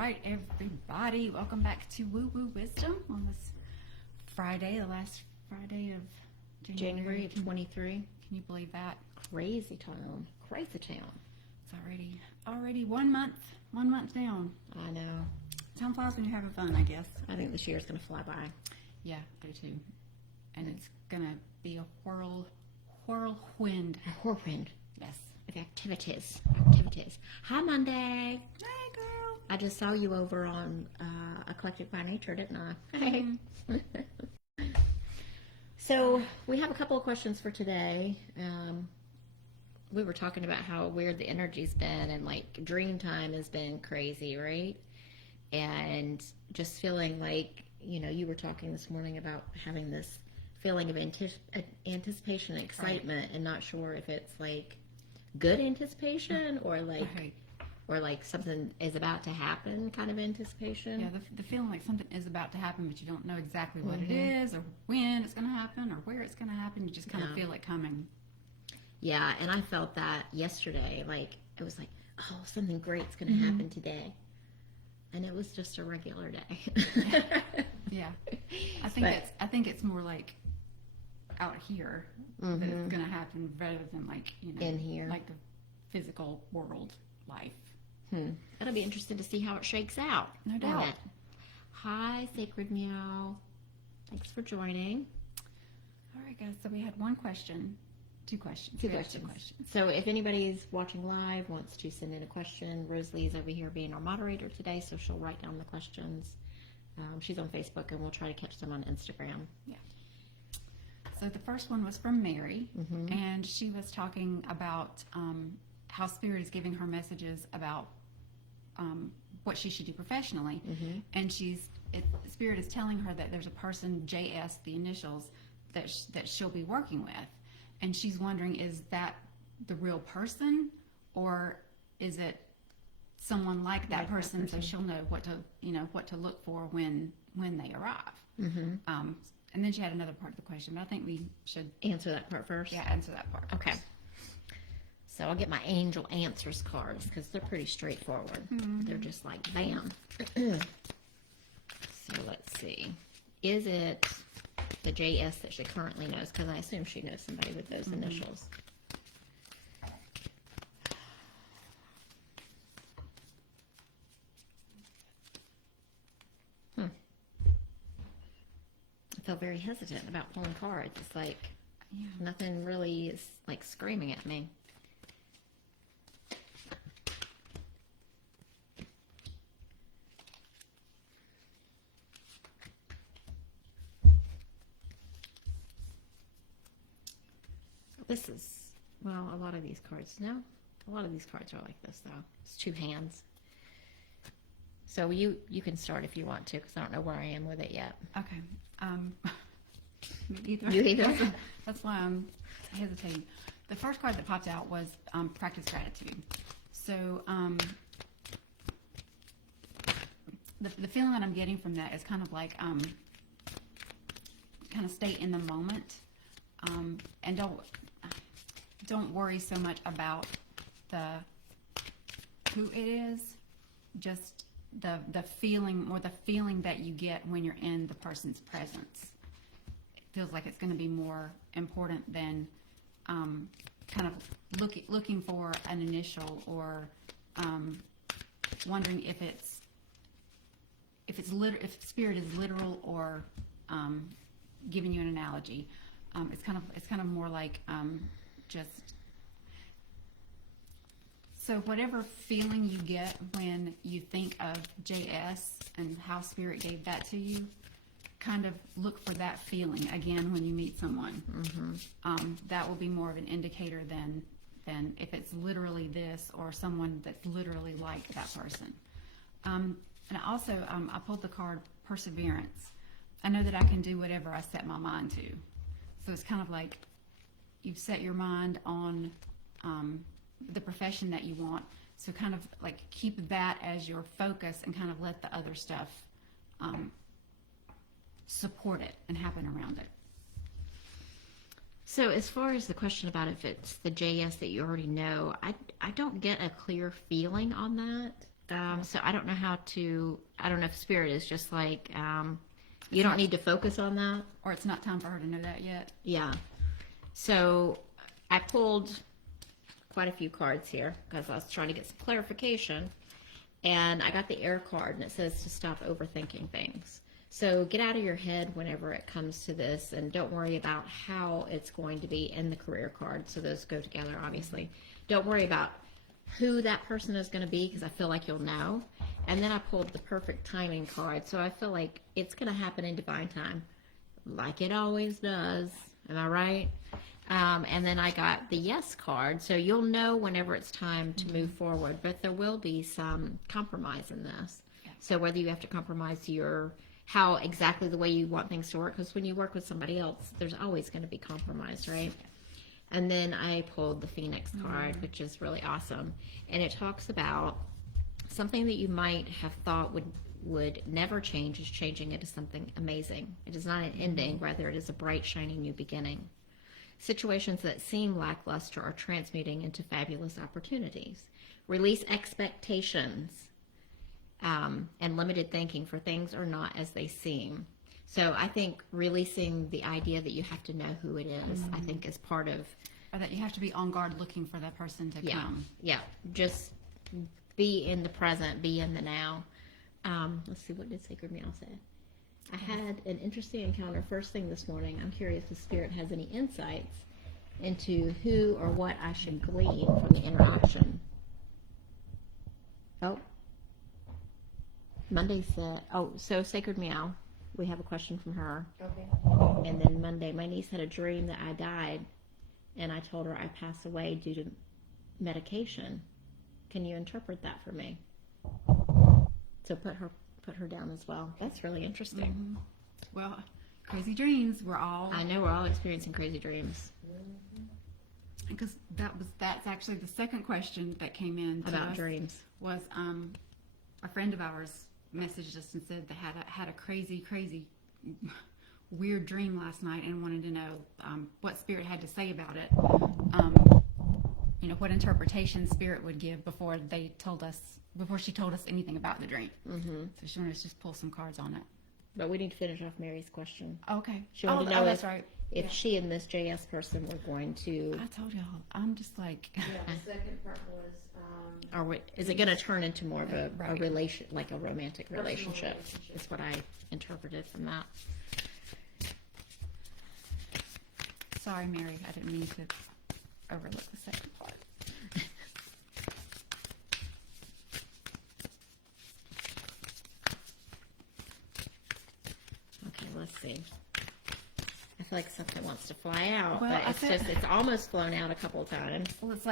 right, everybody, welcome back to Woo Woo Wisdom on this Friday, the last Friday of January of 23. Can you believe that? Crazy town. Crazy town. It's already 1 month down. I know. Time flies when you're having fun, I guess. I think this year's going to fly by. Yeah, I do too. And it's going to be a whirlwind. A whirlwind. Yes. Of activities. Hi, Monday. Hey, girl. I just saw you over on Eclectic by Nature, didn't I? Hey. So, we have a couple of questions for today. We were talking about how weird the energy's been, and like dream time has been crazy, right? And just feeling like, you were talking this morning about having this feeling of anticipation and excitement, right, and not sure if it's like good anticipation or like right, or like something is about to happen kind of anticipation. Yeah, the feeling like something is about to happen, but you don't know exactly what it is or when it's going to happen or where it's going to happen. You just kind of feel it coming. Yeah, and I felt that yesterday. Like, it was like, oh, something great's going to happen today. And it was just a regular day. Yeah. I think it's more like out here that it's going to happen rather than like, in here, like the physical world life. It'll be interesting to see how it shakes out. No doubt. Hi, Sacredmeow. Thanks for joining. All right, guys. So we had two questions. So if anybody's watching live, wants to send in a question, Rosalie's over here being our moderator today, so she'll write down the questions. She's on Facebook, and we'll try to catch them on Instagram. Yeah. So the first one was from Mary, and she was talking about how Spirit is giving her messages about what she should do professionally. And Spirit is telling her that there's a person, JS, the initials, that she'll be working with. And she's wondering, is that the real person, or is it someone like that person, so she'll know what to look for when they arrive. And then she had another part of the question, but I think we should answer that part first. Yeah, answer that part. Okay. So I'll get my angel answers cards because they're pretty straightforward. They're just like bam. So let's see. Is it the JS that she currently knows? Because I assume she knows somebody with those initials. I feel very hesitant about pulling cards. It's like nothing really is like screaming at me. This is, well, a lot of these cards, no? A lot of these cards are like this, though. It's two hands. So you can start if you want to, because I don't know where I am with it yet. Okay. Me either. You either? That's why I'm hesitating. The first card that popped out was practice gratitude. So the feeling that I'm getting from that is kind of like kind of stay in the moment, and don't worry so much about who it is, just the feeling, or the feeling that you get when you're in the person's presence. It feels like it's going to be more important than kind of looking for an initial, or wondering if Spirit is literal, or giving you an analogy. It's kind of more like just. So whatever feeling you get when you think of JS and how Spirit gave that to you, kind of look for that feeling again when you meet someone. That will be more of an indicator than if it's literally this or someone that's literally like that person. And I also, I pulled the card Perseverance. I know that I can do whatever I set my mind to. So it's kind of like you've set your mind on the profession that you want. So kind of like keep that as your focus and kind of let the other stuff support it and happen around it. So as far as the question about if it's the JS that you already know, I don't get a clear feeling on that. So I don't know if Spirit is just like, you don't need to focus on that. Or it's not time for her to know that yet. Yeah. So I pulled quite a few cards here because I was trying to get some clarification. And I got the air card, and it says to stop overthinking things. So get out of your head whenever it comes to this, and don't worry about how it's going to be in the career card. So those go together, obviously. Don't worry about who that person is going to be, because I feel like you'll know. And then I pulled the perfect timing card. So I feel like it's going to happen in divine time, like it always does. Am I right? And then I got the yes card. So you'll know whenever it's time to move forward, but there will be some compromise in this. Yeah. So whether you have to compromise how exactly the way you want things to work, because when you work with somebody else, there's always going to be compromise, right? And then I pulled the Phoenix card, which is really awesome. And it talks about something that you might have thought would never change is changing into something amazing. It is not an ending, rather it is a bright, shining new beginning. Situations that seem lackluster are transmuting into fabulous opportunities. Release expectations and limited thinking, for things are not as they seem. So I think releasing the idea that you have to know who it is, I think is part of... Or that you have to be on guard looking for that person to come. Yeah, just be in the present, be in the now. Let's see, what did Sacredmeow say? I had an interesting encounter first thing this morning. I'm curious if Spirit has any insights into who or what I should glean from the interaction. Oh. Monday said, so Sacredmeow, we have a question from her. Okay. And then Monday, my niece had a dream that I died, and I told her I passed away due to medication. Can you interpret that for me? So put her down as well. That's really interesting. Mm-hmm. Well, crazy dreams. I know we're all experiencing crazy dreams. Because that's actually the second question that came in to About us dreams. Was a friend of ours messaged us and said they had a crazy weird dream last night and wanted to know what Spirit had to say about it. What interpretation Spirit would give before she told us anything about the dream. Mm-hmm. So she wanted us to just pull some cards on it. But we need to finish off Mary's question. Okay. She wanted to know that's right. if she and this JS person were going to... I told y'all, I'm just like... Yeah, the second part was... is it going to turn into more of a Right. relation, like a romantic relationship? relationship. Is what I interpreted from that. Sorry, Mary, I didn't mean to overlook the second part. Okay, let's see. I feel like something wants to fly out, Well, but it's almost flown out a couple of times. Well, it's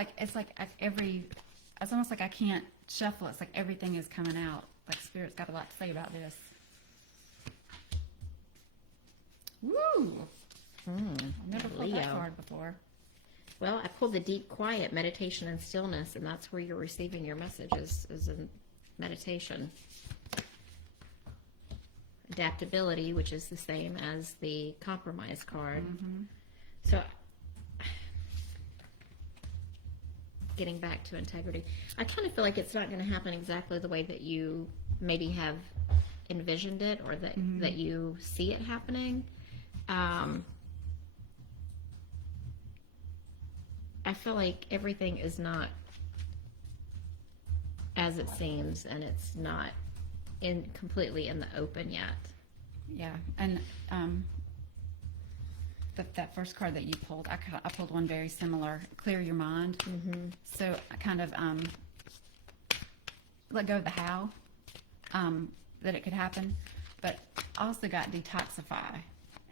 almost like I can't shuffle. It's like everything is coming out. Like Spirit's got a lot to say about this. Woo! I've never pulled that Leo. card before. Well, I pulled the deep quiet, meditation and stillness, and that's where you're receiving your messages, is in meditation. Adaptability, which is the same as the compromise card. Mm-hmm. So, getting back to integrity, I kind of feel like it's not going to happen exactly the way that you maybe have envisioned it, or that you see it happening. I feel like everything is not as it seems, and it's not completely in the open yet. Yeah, and that first card that you pulled, I pulled one very similar. Clear your mind. Mm-hmm. So I kind of let go of the how that it could happen, but also got detoxify,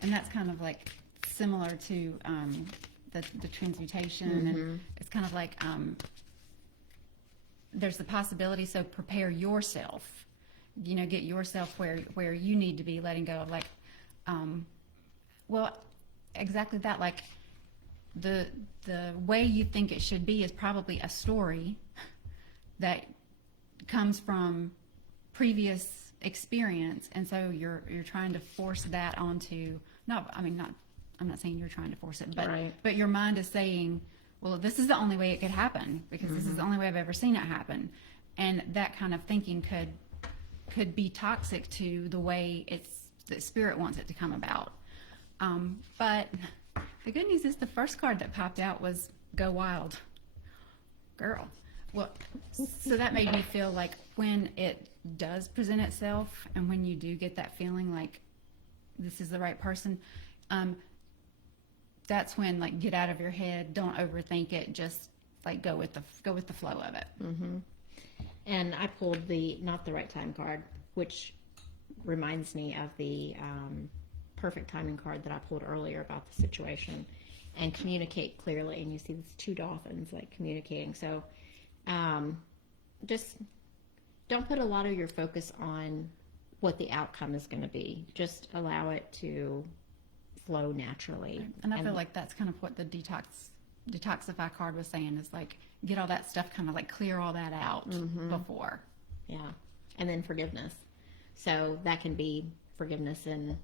and that's kind of like similar to the transmutation, and it's kind of like there's the possibility. So prepare yourself. Get yourself where you need to be, letting go of exactly that. Like the way you think it should be is probably a story that comes from previous experience, and so you're trying to force that onto. I'm not saying you're trying to force it, but Right. but your mind is saying, well, this is the only way it could happen, because this is the only way I've ever seen it happen. and that kind of thinking could be toxic to the way the spirit wants it to come about. But the good news is the first card that popped out was Go Wild. Girl. Well, so that made me feel like when it does present itself and when you do get that feeling like this is the right person, that's when, like, get out of your head, don't overthink it, just like go with the flow of it. Mm-hmm. And I pulled the Not the Right Time card, which reminds me of the perfect timing card that I pulled earlier about the situation, and communicate clearly. And you see these two dolphins like communicating. So just don't put a lot of your focus on what the outcome is going to be. Just allow it to flow naturally. And I feel like that's kind of what the detoxify card was saying, is like get all that stuff, kind of like clear all that out before. Yeah. And then forgiveness. So that can be forgiveness in,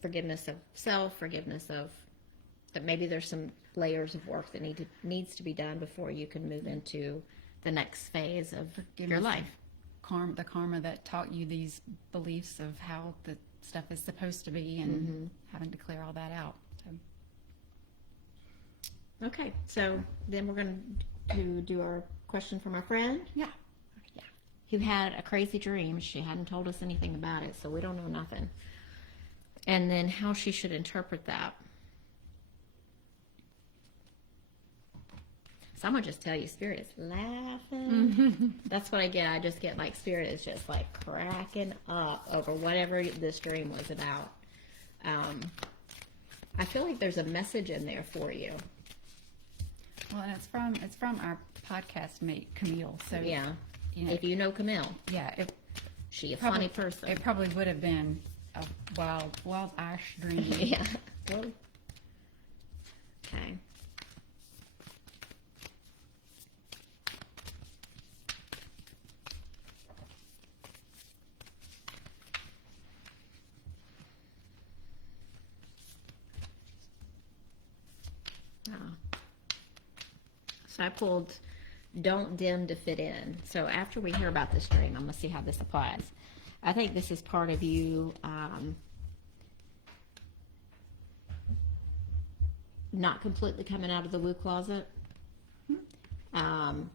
forgiveness of self, forgiveness of that maybe there's some layers of work that needs to be done before you can move into the next phase of your life. The karma that taught you these beliefs of how the stuff is supposed to be, and having to clear all that out. So. Okay, so then we're going to do our question from our friend. Yeah. Who had a crazy dream. She hadn't told us anything about it, so we don't know nothing. And then how she should interpret that. So I'm going to just tell you, Spirit is laughing. That's what I get. I just get like, Spirit is just like cracking up over whatever this dream was about. I feel like there's a message in there for you. Well, and it's from our podcast mate, Camille. So yeah. If you know Camille. Yeah. She a funny person. It probably would have been a wild ash dream. Yeah. Well, okay. So I pulled Don't Dim to Fit In. So after we hear about this dream, I'm going to see how this applies. I think this is part of you not completely coming out of the woo closet. And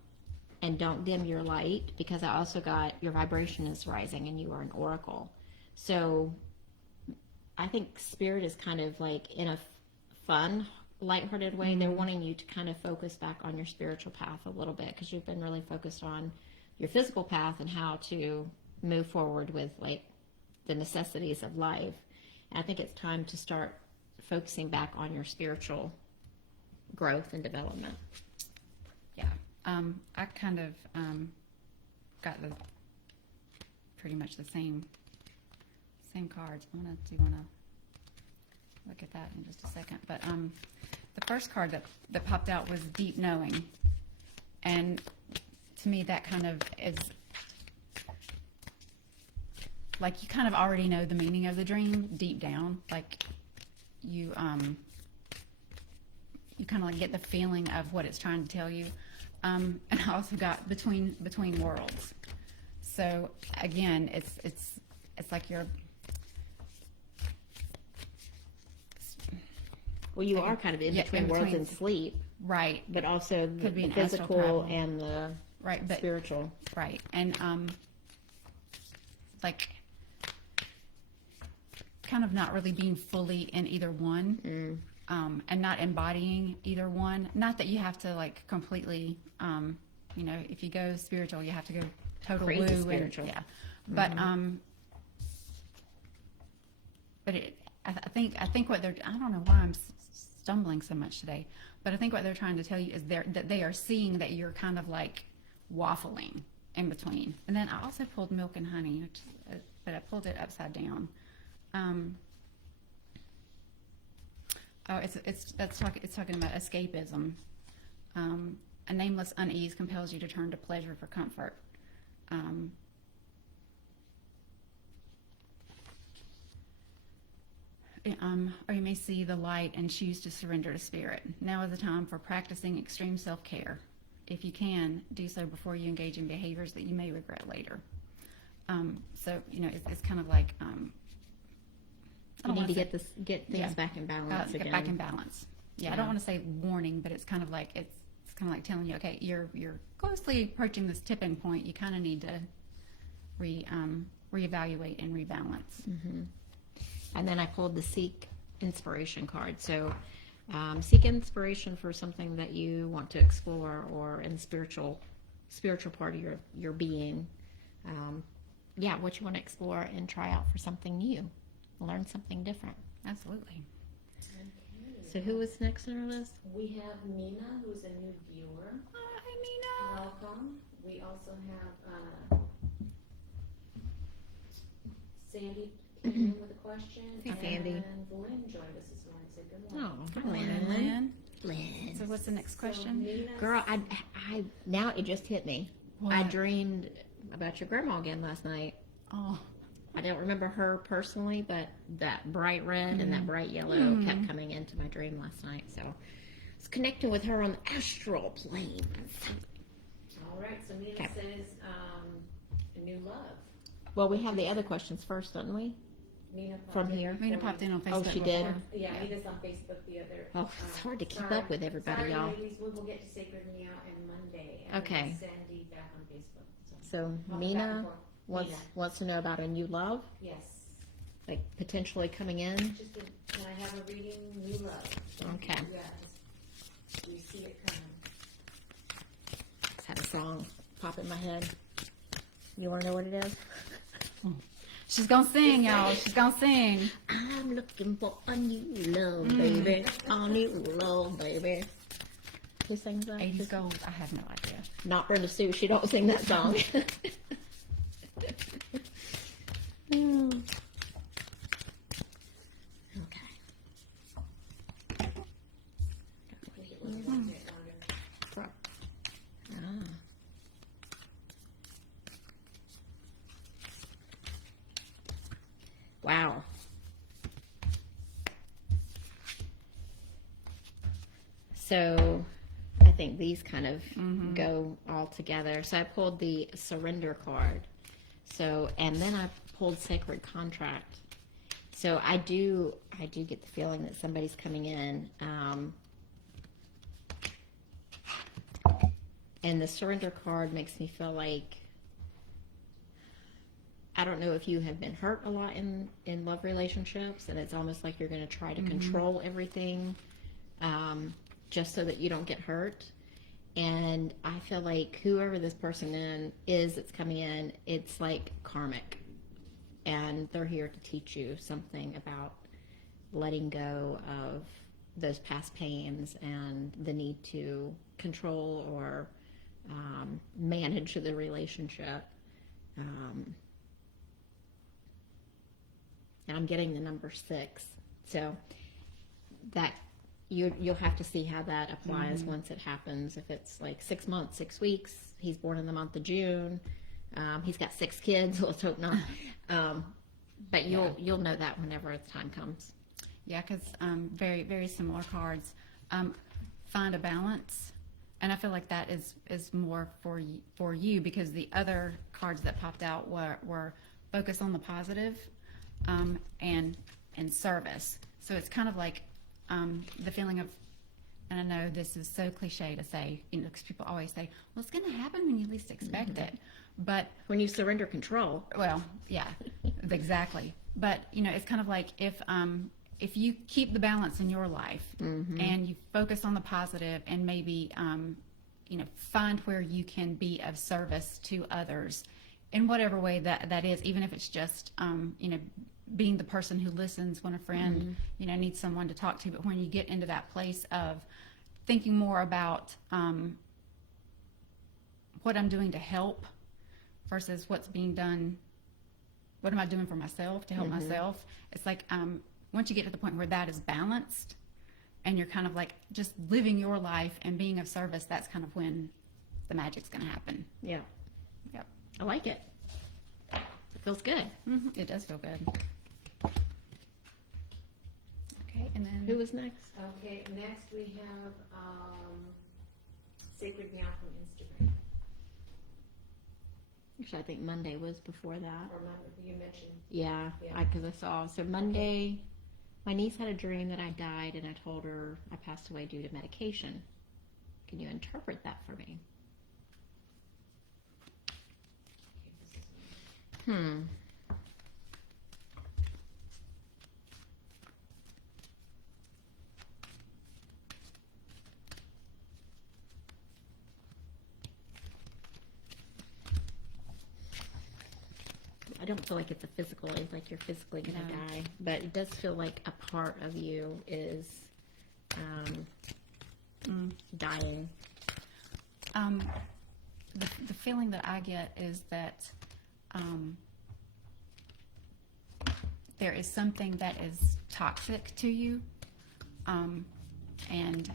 don't dim your light, because I also got your vibration is rising and you are an oracle. So I think Spirit is kind of like in a fun, lighthearted way. They're wanting you to kind of focus back on your spiritual path a little bit, because you've been really focused on your physical path and how to move forward with like the necessities of life. And I think it's time to start focusing back on your spiritual growth and development. Yeah. I kind of got pretty much the same cards. Do you want to look at that in just a second? But the first card that popped out was Deep Knowing, and to me that kind of is like you kind of already know the meaning of the dream deep down. Like you kind of like get the feeling of what it's trying to tell you. And I also got between worlds. So again, it's like you're. Well, you are kind of in between worlds and sleep, right? But also Could be the an physical and the spiritual, right? And like kind of not really being fully in either one, and not embodying either one. Not that you have to like completely, if you go spiritual, you have to go total crazy woo spiritual. and but I think what they're, I don't know why I'm stumbling so much today, but I think what they're trying to tell you is that they are seeing that you're kind of like waffling in between. And then I also pulled Milk and Honey, but I pulled it upside down. It's talking about escapism. A nameless unease compels you to turn to pleasure for comfort. Or you may see the light and choose to surrender to Spirit. Now is the time for practicing extreme self-care. if you can, do so before you engage in behaviors that you may regret later. So, it's kind of like, I You don't need wanna to say- get things back in balance again. get back in balance. Yeah, I don't want to say warning, but it's kind of like, it's kind of like telling you, okay, you're closely approaching this tipping point. You kind of need to reevaluate and rebalance. Mm-hmm. And then I pulled the Seek Inspiration card. So seek inspiration for something that you want to explore, or in the spiritual part of your being. What you want to explore and try out for something new. Learn something different. Absolutely. So who is next on our list? We have Mina, who's a new viewer. Hi, Mina. Welcome. We also have Sandy came in with a question. Hey, Sandy. And Lynn joined us this morning. Said good morning. Oh, Good hi, morning, Lynn. Lynn. So what's the next So question? Mina's- Girl, I now it just hit me. What? I dreamed about your grandma again last night. Oh, I don't remember her personally, but that bright red and that bright yellow kept coming into my dream last night. So I was connecting with her on the astral plane. All right. So Mina Okay. says new love. Well, we have the other questions first, don't we? Mina popped From in here? before Mina we- popped in on Oh, Facebook. she did? before. Yeah, Mina's on Facebook the other. Oh, it's hard to keep sorry. up with everybody, Sorry, y'all. ladies, we will get to Sacredmeow on Monday. And Okay. then Sandy back on Facebook. So Welcome back and Mina forth. wants Mina. wants to know about a new love, Yes. like potentially coming in. Can I have a reading? New love. Okay. Yes. We see it coming. Just had a song pop in my head. You want to know what it is? She's gonna sing, y'all. She's gonna sing. I'm looking for a new love, baby. A new love, baby. Who sings that? 80s gold. I have no idea. Not Brenda Sue. She don't sing that song. Okay. Make it look a little bit longer. Ah. Wow. So I think these kind of go all together. So I pulled the surrender card. So, and then I pulled sacred contract. So I do get the feeling that somebody's coming in. And the surrender card makes me feel like, I don't know if you have been hurt a lot in love relationships, and it's almost like you're going to try to control everything just so that you don't get hurt. And I feel like whoever this person is that's coming in, it's like karmic. And they're here to teach you something about letting go of those past pains and the need to control or manage the relationship. And I'm getting the number 6. So that you'll have to see how that applies once it happens. If it's like 6 months, 6 weeks, he's born in the month of June. He's got 6 kids. Let's hope not. But you'll know that whenever the time comes. Yeah, because very, very similar cards. Find a balance, and I feel like that is more for you because the other cards that popped out were focus on the positive and service. So it's kind of like the feeling of, and I know this is so cliche to say, because people always say, well, it's going to happen when you least expect it. But When you surrender control. well, yeah, exactly. But it's kind of like if you keep the balance in your life and you focus on the positive and maybe find where you can be of service to others in whatever way that is, even if it's just being the person who listens when a friend needs someone to talk to. But when you get into that place of thinking more about what I'm doing to help versus what's being done, what am I doing for myself to help myself? It's like once you get to the point where that is balanced and you're kind of like just living your life and being of service, that's kind of when the magic's going to happen. Yeah. Yep. I like it. It feels good. It does feel good. Okay, and then Who was next? Okay, next we have Sacredmeow from Instagram. Actually, I think Monday was before that. Or you mentioned. Yeah, Yeah. because I saw. So Monday, my niece had a dream that I died, and I told her I passed away due to medication. Can you interpret that for me? I don't feel like it's a physical, it's like you're physically going to die, but it does feel like a part of you is dying. The feeling that I get is that there is something that is toxic to you, and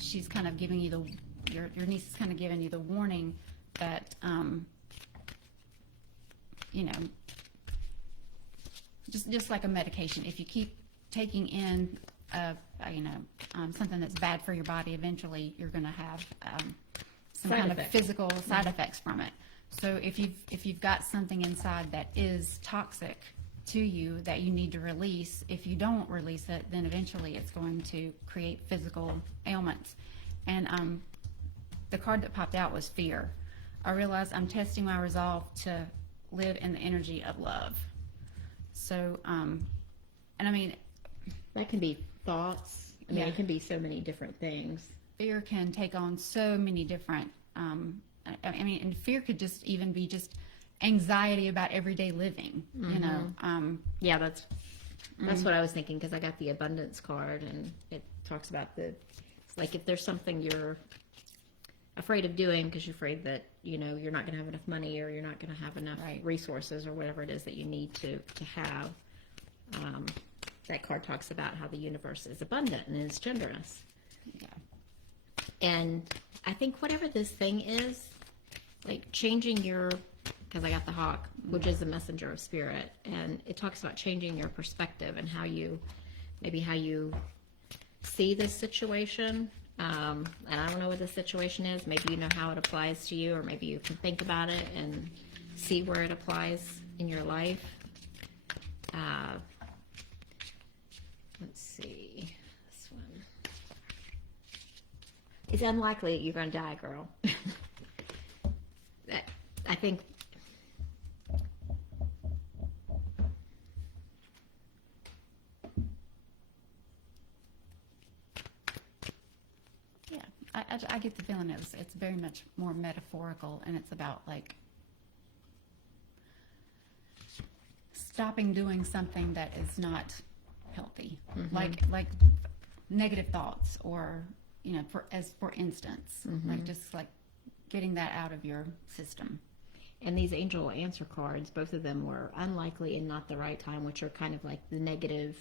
she's kind of giving you your niece is kind of giving you the warning that you know, just like a medication, if you keep taking in something that's bad for your body, eventually you're going to have some Side kind effects. of physical side effects from it. So if you've got something inside that is toxic to you that you need to release, if you don't release it, then eventually it's going to create physical ailments. And the card that popped out was fear. I realize I'm testing my resolve to live in the energy of love. So, and I mean, That can be thoughts. I mean, Yeah. it can be so many different things. fear can take on so many different, I mean, and fear could just even be just anxiety about everyday living, you know. Yeah, that's what I was thinking, because I got the abundance card, and it talks about it's like if there's something you're afraid of doing because you're afraid that you're not going to have enough money, or you're not going to have enough Right. resources, or whatever it is that you need to have. That card talks about how the universe is abundant and is generous. Yeah. And I think whatever this thing is, like changing because I got the hawk, which is the messenger of spirit, and it talks about changing your perspective and how you see this situation. And I don't know what the situation is. Maybe you know how it applies to you, or maybe you can think about it and see where it applies in your life. Let's see. This one. It's unlikely that you're going to die, girl. I think. Yeah, I get the feeling it's very much more metaphorical, and it's about like stopping doing something that is not healthy, like negative thoughts, or for instance, like just like getting that out of your system. And these angel answer cards, both of them were unlikely and not the right time, which are kind of like the negative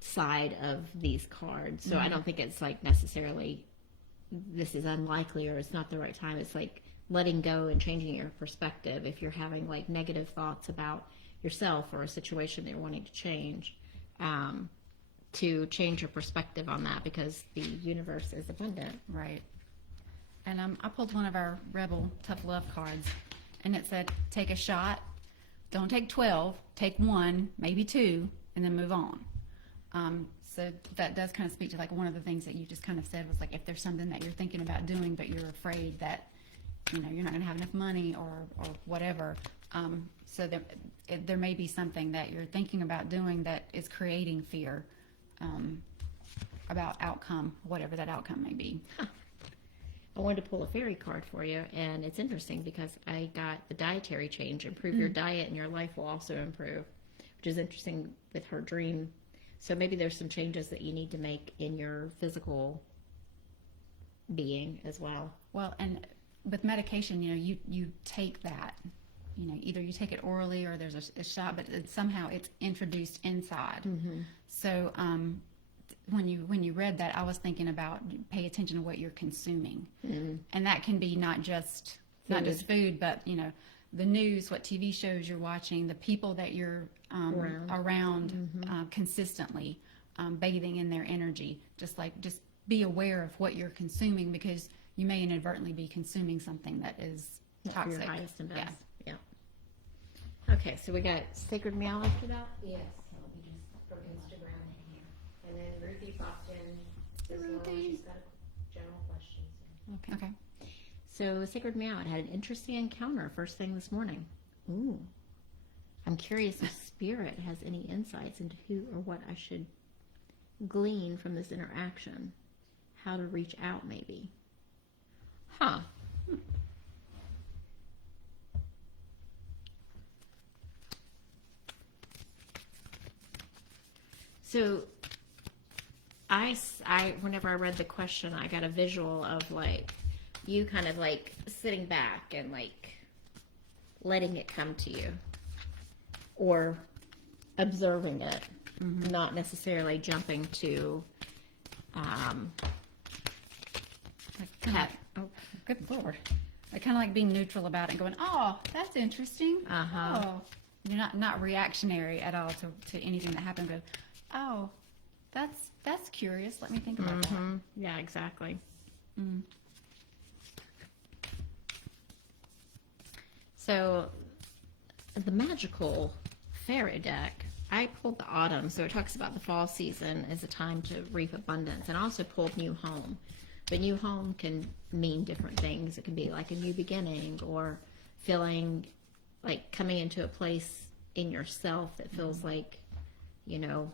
side of these cards. So I don't think it's like necessarily this is unlikely or it's not the right time. It's like letting go and changing your perspective. If you're having like negative thoughts about yourself or a situation that you're wanting to change your perspective on that, because the universe is abundant. Right. And I pulled one of our Rebel Tough Love cards, and it said, take a shot. Don't take 12. Take 1, maybe 2, and then move on. So that does kind of speak to like one of the things that you just kind of said was like, if there's something that you're thinking about doing, but you're afraid that, you're not going to have enough money or whatever. So there may be something that you're thinking about doing that is creating fear about outcome, whatever that outcome may be. I wanted to pull a fairy card for you, and it's interesting because I got the dietary change. Improve your diet and your life will also improve, which is interesting with her dream. So maybe there's some changes that you need to make in your physical being as well. Well, and with medication, you take that, either you take it orally or there's a shot, but somehow it's introduced inside. So when you read that, I was thinking about pay attention to what you're consuming, and that can be not just food, but the news, what TV shows you're watching, the people that you're around consistently, bathing in their energy. Just be aware of what you're consuming, because you may inadvertently be consuming something that is For toxic. your highest and best. Yeah. Okay, so we got Sacred Meow after that. Yes, let me just, from Instagram. And then Ruthie popped in as well. Ruthie. She's got a general question. So. Okay. So Sacred Meow had an interesting encounter first thing this morning. Ooh. I'm curious if Spirit has any insights into who or what I should glean from this interaction. How to reach out, maybe. Huh. So, whenever I read the question, I got a visual of like you kind of like sitting back and like letting it come to you, or observing it, not necessarily jumping to pet. Oh, good Lord. I kind of like being neutral about it and going, oh, that's interesting. Uh-huh. Oh. You're not reactionary at all to anything that happened, but, oh, that's curious. Let me think about that. Yeah, exactly. So, the magical fairy deck, I pulled the autumn, so it talks about the fall season as a time to reap abundance, and I also pulled new home. But new home can mean different things. It can be like a new beginning, or feeling like coming into a place in yourself that feels like, you know,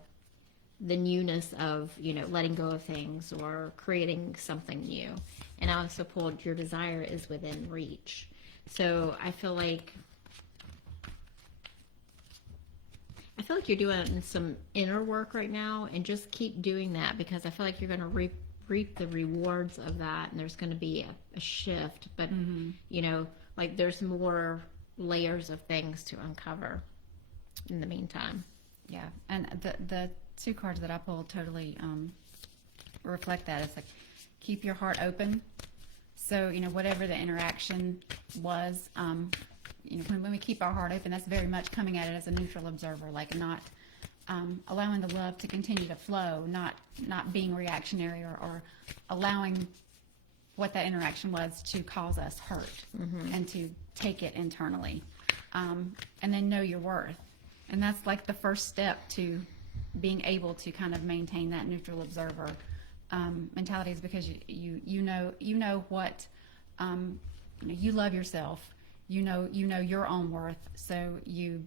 the newness of, you know, letting go of things or creating something new. And I also pulled your desire is within reach. So I feel like you're doing some inner work right now, and just keep doing that, because I feel like you're going to reap the rewards of that, and there's going to be a shift. But you know, like there's more layers of things to uncover in the meantime. Yeah, and the two cards that I pulled totally reflect that. It's like, keep your heart open. So, you know, whatever the interaction was, you know, when we keep our heart open, that's very much coming at it as a neutral observer, like not allowing the love to continue to flow, not being reactionary, or allowing what that interaction was to cause us hurt, and to take it internally, and then know your worth. And that's like the first step to being able to kind of maintain that neutral observer mentality, is because you know what, you know, you love yourself, you know your own worth, so you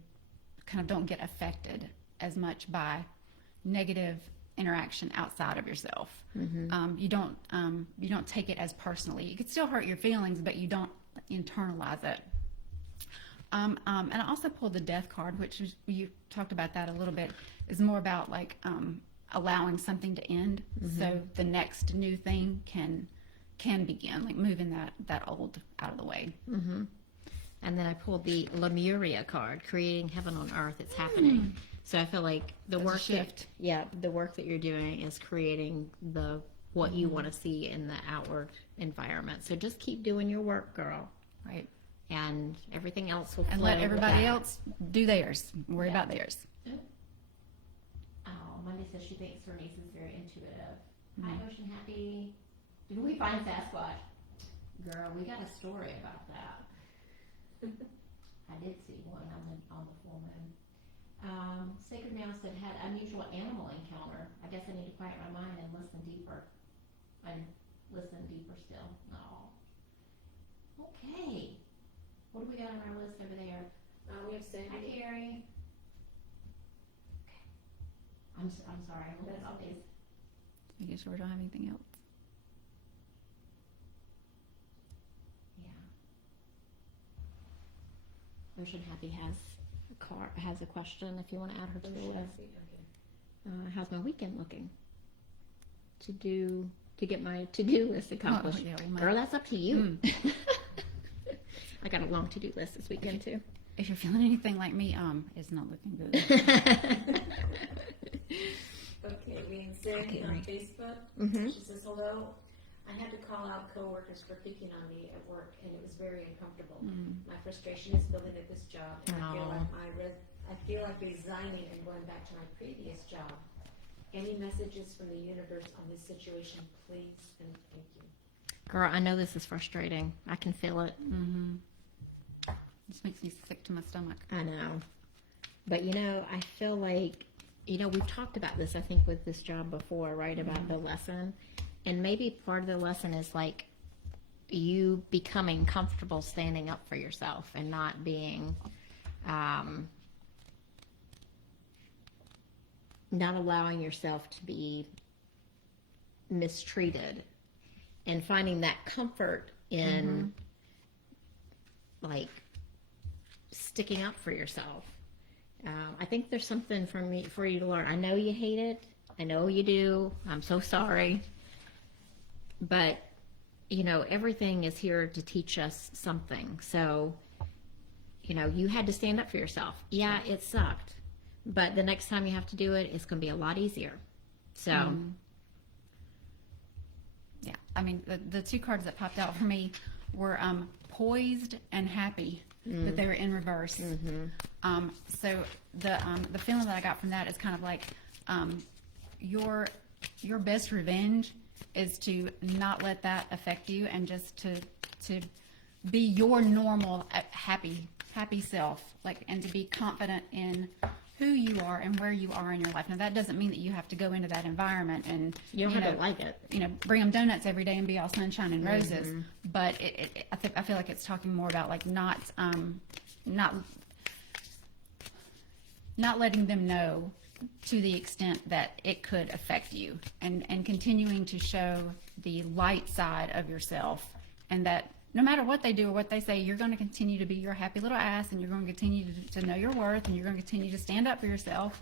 kind of don't get affected as much by negative interaction outside of yourself. You don't take it as personally. You could still hurt your feelings, but you don't internalize it. And I also pulled the Death card, which is, you talked about that a little bit, is more about like allowing something to end, so the next new thing can begin, like moving that old out of the way. And then I pulled the Lemuria card, creating heaven on earth. It's happening. So I feel like the work the work that you're doing is creating what you want to see in the outward environment. So just keep doing your work, girl. Right. And everything else will flow. And let everybody with that. else do theirs. Worry about theirs. Oh, Monday says she thinks her niece is very intuitive. Hi, OceanHappy. Did we find Sasquatch? Girl, we got a story about that. I did see one on the full moon. Sacredmeow said, had unusual animal encounter. I guess I need to quiet my mind and listen deeper. Still. No. Okay. What do we got on our list over there? We have Sandy. Hi, Cari. Okay. I'm sorry. I'm looking at all these. Making sure we don't have anything else. Yeah. OceanHappy has a question if you want to add her to the list. How's my weekend looking? To get my to-do list accomplished. Oh, yeah, Girl, that's up to you. I got a long to-do list this weekend too. If you're feeling anything like me, it's not looking good. Okay, we have Sandy on Facebook. She says, hello. I had to call out coworkers for picking on me at work, and it was very uncomfortable. My frustration is building at this job, and I feel like resigning and going back to my previous job. Any messages from the universe on this situation, please, and thank you. Girl, I know this is frustrating. I can feel it. This makes me sick to my stomach. I know. But, I feel like, we've talked about this, I think, with this job before, right? About the lesson. And maybe part of the lesson is like you becoming comfortable standing up for yourself and not being, not allowing yourself to be mistreated, and finding that comfort in like sticking up for yourself. I think there's something for you to learn. I know you hate it. I know you do. I'm so sorry. But, everything is here to teach us something. So, you had to stand up for yourself. Yeah, it sucked. But the next time you have to do it, it's going to be a lot easier. So. Yeah. I mean, the two cards that popped out for me were poised and happy, that they were in reverse. So the feeling that I got from that is kind of like your best revenge is to not let that affect you, and just to be your normal happy self, like, and to be confident in who you are and where you are in your life. Now, that doesn't mean that you have to go into that environment and you don't have to like it. Bring them donuts every day and be all sunshine and roses. But I feel like it's talking more about like not letting them know to the extent that it could affect you, and continuing to show the light side of yourself, and that no matter what they do or what they say, you're going to continue to be your happy little ass, and you're going to continue to know your worth, and you're going to continue to stand up for yourself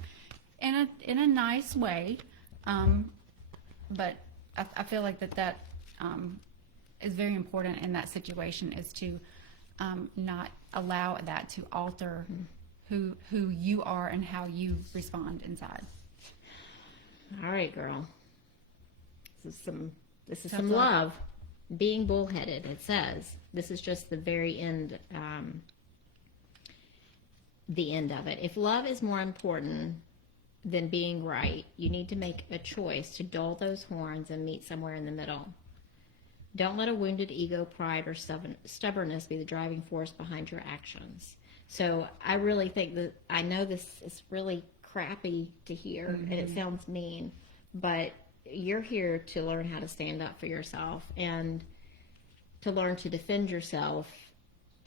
in a nice way. But I feel like that is very important in that situation, is to not allow that to alter who you are and how you respond inside. All right, girl. This is some love. Being bullheaded, it says. This is just the very end, the end of it. If love is more important than being right, you need to make a choice to dull those horns and meet somewhere in the middle. Don't let a wounded ego, pride, or stubbornness be the driving force behind your actions. So I really think that, I know this is really crappy to hear, and it sounds mean, but you're here to learn how to stand up for yourself and to learn to defend yourself,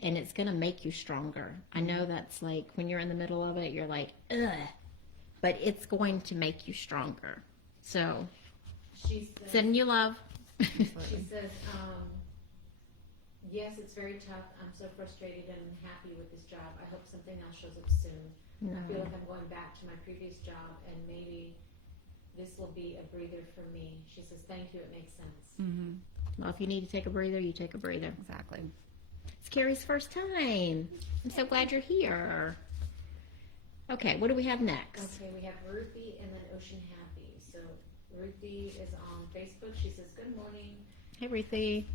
and it's going to make you stronger. I know that's like, when you're in the middle of it, you're like, ugh, but it's going to make you stronger. So, sending you love. She says, yes, it's very tough. I'm so frustrated and unhappy with this job. I hope something else shows up soon. I feel like I'm going back to my previous job, and maybe this will be a breather for me. She says, thank you, it makes sense. Well, if you need to take a breather, you take a breather. Exactly. It's Cari's first time. I'm so glad you're here. Okay, what do we have next? Okay, we have Ruthie and then OceanHappy. So Ruthie is on Facebook. She says, good morning. Hey, Ruthie.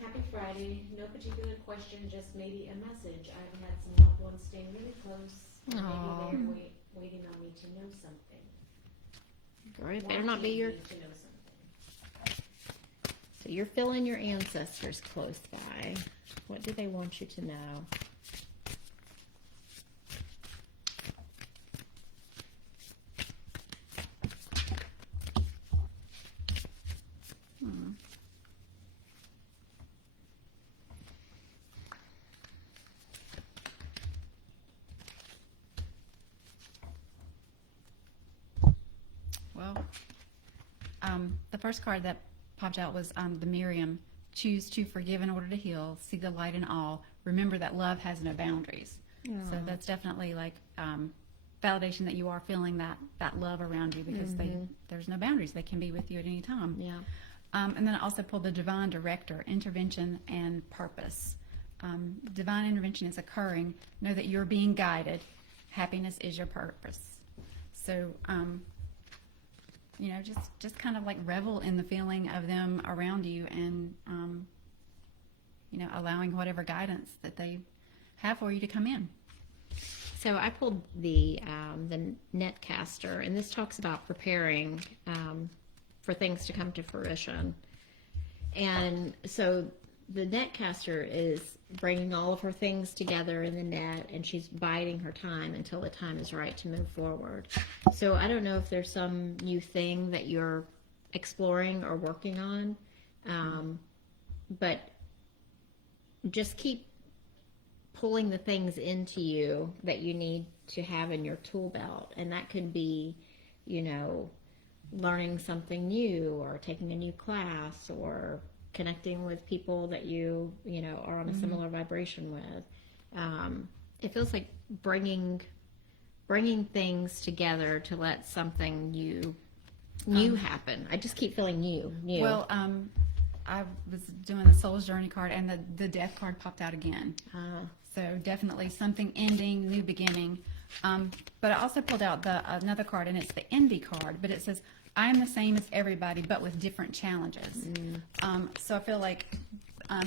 Happy Friday. No particular question, just maybe a message. I've had some loved ones staying really close. Maybe they're waiting on me to know something. Girl, it better not be your... To know something. So you're feeling your ancestors close by. What do they want you to know? Well, the first card that popped out was the Miriam. Choose to forgive in order to heal. See the light in all. Remember that love has no boundaries. So that's definitely like validation that you are feeling that love around you, because there's no boundaries. They can be with you at any time. Yeah. And then I also pulled the Divine Director, intervention and purpose. Divine intervention is occurring. Know that you're being guided. Happiness is your purpose. So, just kind of like revel in the feeling of them around you, and, allowing whatever guidance that they have for you to come in. So I pulled the Netcaster, and this talks about preparing for things to come to fruition. And so the netcaster is bringing all of her things together in the net, and she's biding her time until the time is right to move forward. So I don't know if there's some new thing that you're exploring or working on, but just keep pulling the things into you that you need to have in your tool belt. And that could be, learning something new, or taking a new class, or connecting with people that you are on a similar vibration with. It feels like bringing things together to let something new happen. I just keep feeling new. Well, I was doing the Soul's Journey card, and the Death card popped out again. So definitely something ending, new beginning. But I also pulled out another card, and it's the Envy card. But it says, "I am the same as everybody, but with different challenges." So I feel like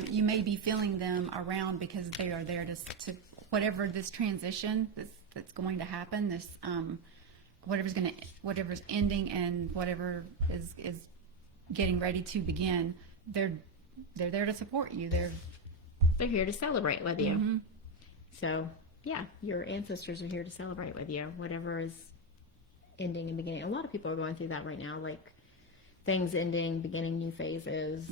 you may be feeling them around because they are there to whatever this transition that's going to happen. This whatever's ending and whatever is getting ready to begin. They're there to support you. They're here to celebrate with you. So yeah, your ancestors are here to celebrate with you, whatever is ending and beginning. A lot of people are going through that right now, like things ending, beginning new phases.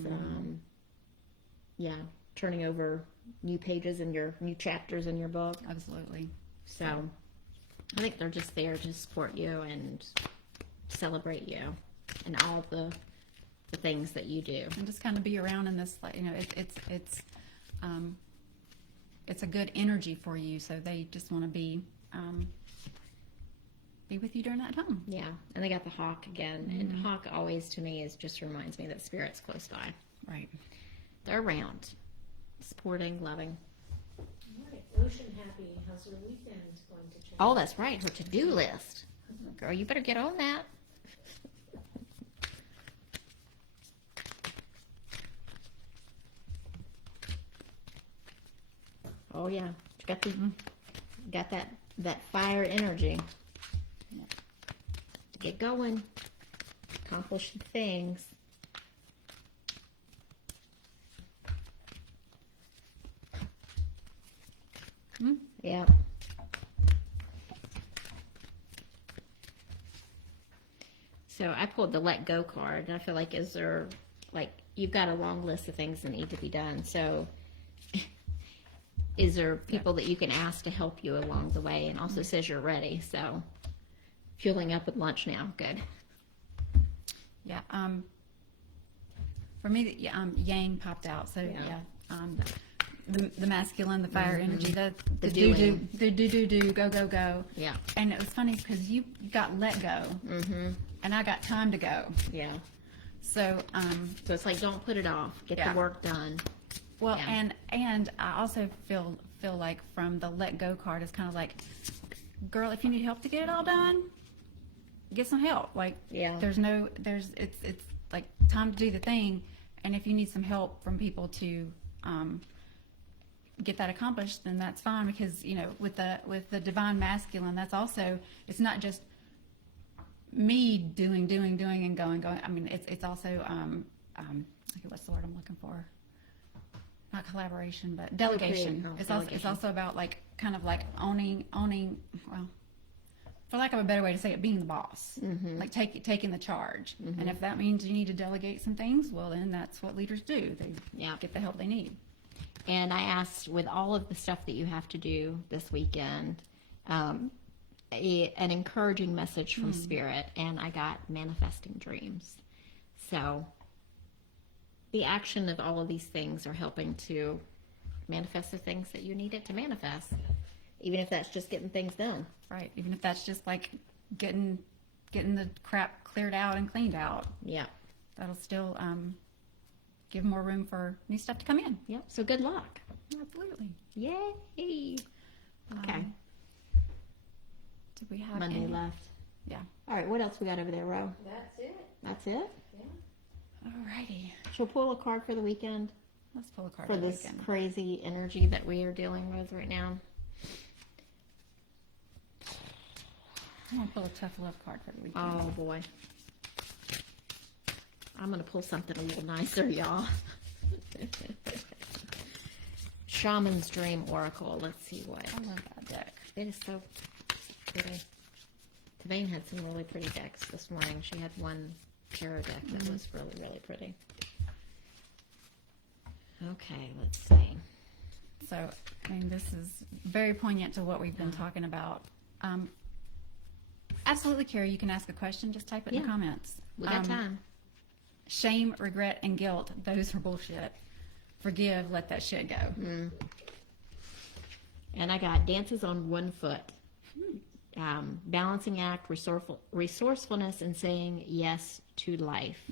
Turning over new pages in your new chapters in your book. Absolutely. So I think they're just there to support you and celebrate you and all the things that you do, and just kind of be around in this, it's a good energy for you. So they just want to be with you during that time. Yeah, and they got the hawk again, and hawk always to me just reminds me that spirit's close by. Right. They're around, supporting, loving. All right, OceanHappy, how's your weekend going to change? Oh, that's right, her to-do list. Girl, you better get on that. Oh yeah, got that fire energy. Get going, accomplish the things. Yeah. So I pulled the Let Go card, and I feel like you've got a long list of things that need to be done. So is there people that you can ask to help you along the way? And also says you're ready. So fueling up with lunch now. Good. Yeah. For me, Yang popped out. So the masculine, the fire energy, the do, go. Yeah. And it was funny because you got let go, and I got time to go. Yeah. So it's like, don't put it off. Get the work done. Well, and I also feel like from the let go card, it's kind of like, girl, if you need help to get it all done, get some help. Like, it's like time to do the thing, and if you need some help from people to get that accomplished, then that's fine, because with the divine masculine, that's also, it's not just me doing and going. I mean, it's also okay, what's the word I'm looking for? Not collaboration, but delegation. It's also about kind of owning. Well, for lack of a better way to say it, being the boss, like taking the charge. And if that means you need to delegate some things, well, then that's what leaders do. They get the help they need. And I asked, with all of the stuff that you have to do this weekend, an encouraging message from Spirit, and I got manifesting dreams. So the action of all of these things are helping to manifest the things that you need it to manifest, even if that's just getting things done. Right. Even if that's just like getting the crap cleared out and cleaned out. Yeah. That'll still give more room for new stuff to come in. Yep. So good luck. Absolutely. Yay. Okay. Did we have Monday any left? Yeah. All right. What else we got over there, Ro? That's it. That's it? Yeah. Alrighty. She'll pull a card for the weekend. Let's pull a card for the this weekend. Crazy energy that we are dealing with right now. I'm gonna pull a tough love card for the weekend. Oh boy. I'm going to pull something a little nicer, y'all. Shaman's Dream Oracle. Let's see what. I love that deck. It is so pretty. Tavane had some really pretty decks this morning. She had one tarot deck that was really, really pretty. Okay, let's see. So, I mean, this is very poignant to what we've been talking about. Absolutely, Cari, you can ask a question. Just type it in the comments. We got time. Shame, regret, and guilt, those are bullshit. Forgive, let that shit go. And I got dances on one foot. Balancing act, resourcefulness, and saying yes to life.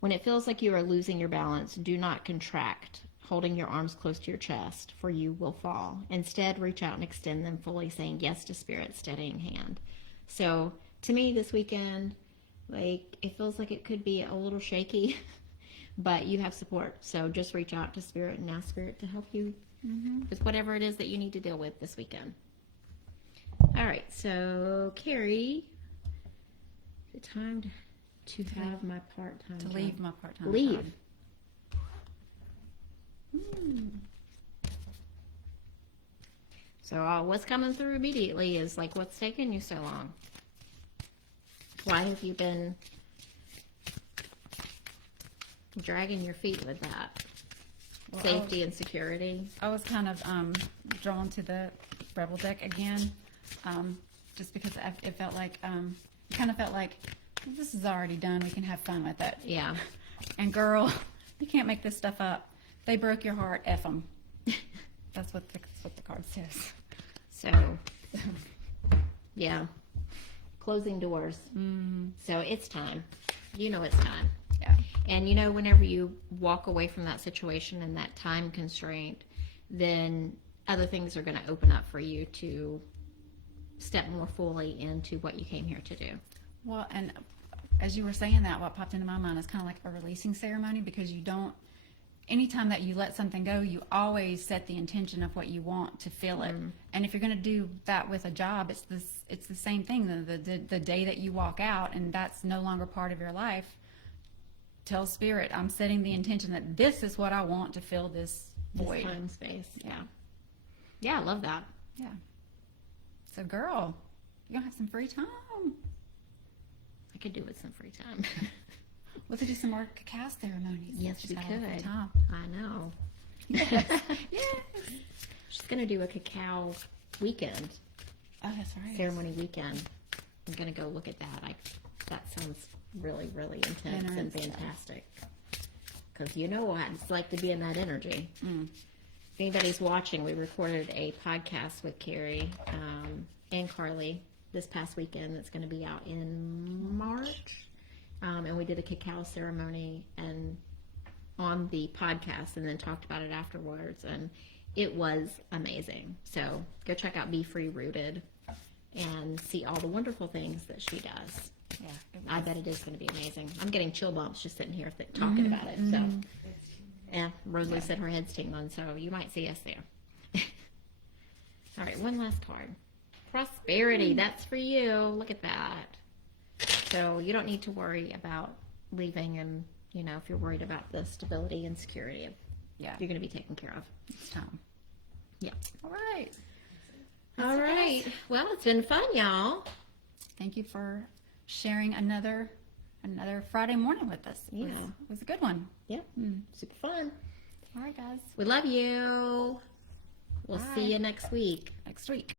When it feels like you are losing your balance, do not contract, holding your arms close to your chest, for you will fall. Instead, reach out and extend them fully, saying yes to spirit, steadying hand. So, to me, this weekend, like, it feels like it could be a little shaky, but you have support. So just reach out to spirit and ask spirit to help you with whatever it is that you need to deal with this weekend. All right, so Cari, is it time to have my part-time To job? leave my part-time Leave. job. So what's coming through immediately is like, what's taking you so long? Why have you been dragging your feet with that? Well, Safety and security. I was kind of drawn to the Rebel deck again, just because it felt like, kind of felt like, this is already done, we can have fun with it. Yeah. And girl, you can't make this stuff up. They broke your heart, F them. That's what the card says. So, yeah. Closing doors. So it's time. You know it's time. Yeah. And you know, whenever you walk away from that situation and that time constraint, then other things are going to open up for you to step more fully into what you came here to do. Well, and as you were saying that, what popped into my mind is kind of like a releasing ceremony, because you don't, anytime that you let something go, you always set the intention of what you want to feel it. And if you're going to do that with a job, it's the same thing. The day that you walk out and that's no longer part of your life, tell spirit, I'm setting the intention that this is what I want to fill this void. This time space. Yeah. Yeah, I love that. Yeah. So girl, you're going to have some free time. I could do with some free time. We'll do some more cacao ceremonies. Yes, She's we got a free could. time. I know. Yes. She's going to do a cacao weekend, Oh, that's right. ceremony weekend. I'm going to go look at that. That sounds really, really intense and fantastic. Because you know what it's like to be in that energy. If anybody's watching, we recorded a podcast with Cari and Carly this past weekend that's going to be out in March. And we did a cacao ceremony and on the podcast and then talked about it afterwards. And it was amazing. So go check out Be Free Rooted and see all the wonderful things that she does. Yeah. I bet it is going to be amazing. I'm getting chill bumps just sitting here talking about it. So, yeah, Rosalie said her head's tingling, so you might see us there. All right, one last card. Prosperity, that's for you. Look at that. So you don't need to worry about leaving, and, you know, if you're worried about the stability and security, Yeah. you're going to be taken care of. It's time. Yeah. All right. All right. Well, it's been fun, y'all. Thank you for sharing another Friday morning with us. Yeah. It was a good one. Yeah. Super fun. All right, guys. We love you. We'll Bye. see you next week. Next week.